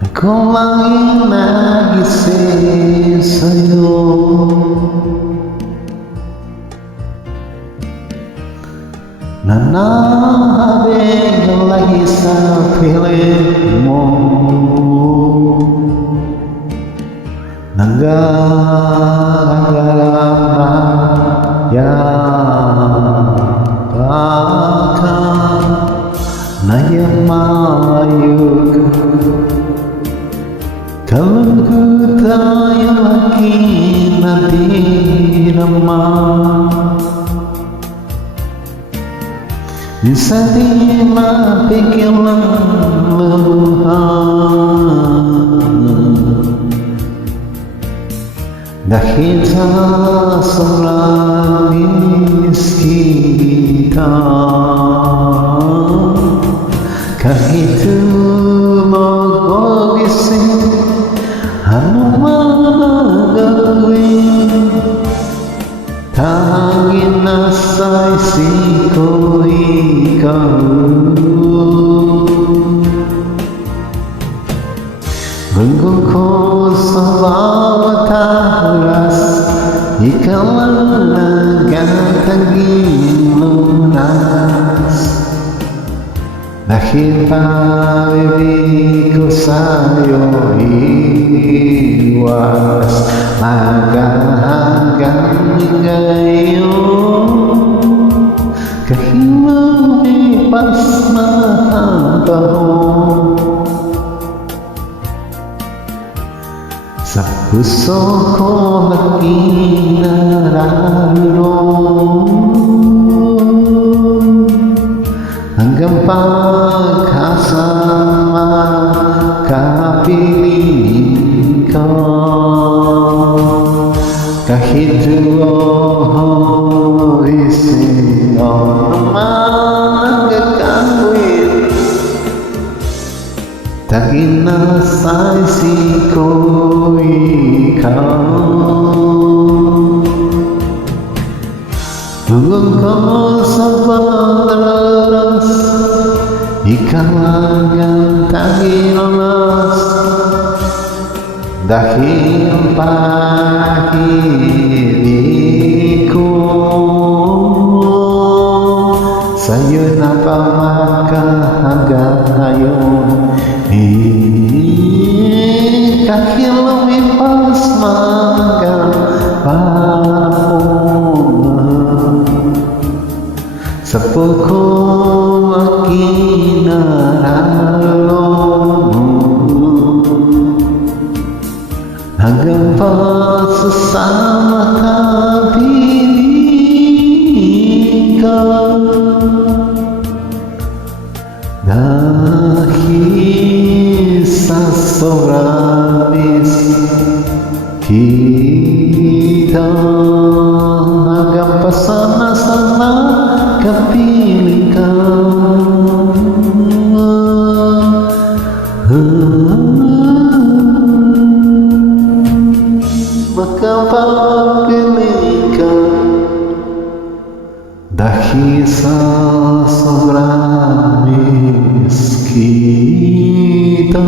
Ako lang yung nagising sa'yo. Nananabig lagi sa piling mo. Nagagamayabaka na yung malayog. Kalau ku tanya lagi nanti naman bisa di pikiran leluhan dahil sa nangis kita kahit magbising ano man gawin, tanging nasa isip ko ikaw. Gunggung ko sa bawat oras, ikaw ang nagtatanging lunas. Dahil pag-ibig ko sa'yo iwas hanggang ngayon, kahit lumipas na ang panahon, sa puso ko laging nararoon hanggang pagkasama kapiling ko. Kahit tuloy ano man gagawin, tanging nasa isip ko ikaw. Tunggu ko sa oras, ikaw ang tanging oras, dahil pag-ibig ko sa'yo na pamahalaga hanggang ngayon. Kahit lumipas hanggang panahon, sa pukong aking nararoon, hanggang pasasama kapiling ka. Dahil sa sobrang miss kita, hanggang pasama-sama kapiling ka. Makapagpiling ka dahil sa sobrang miss kita.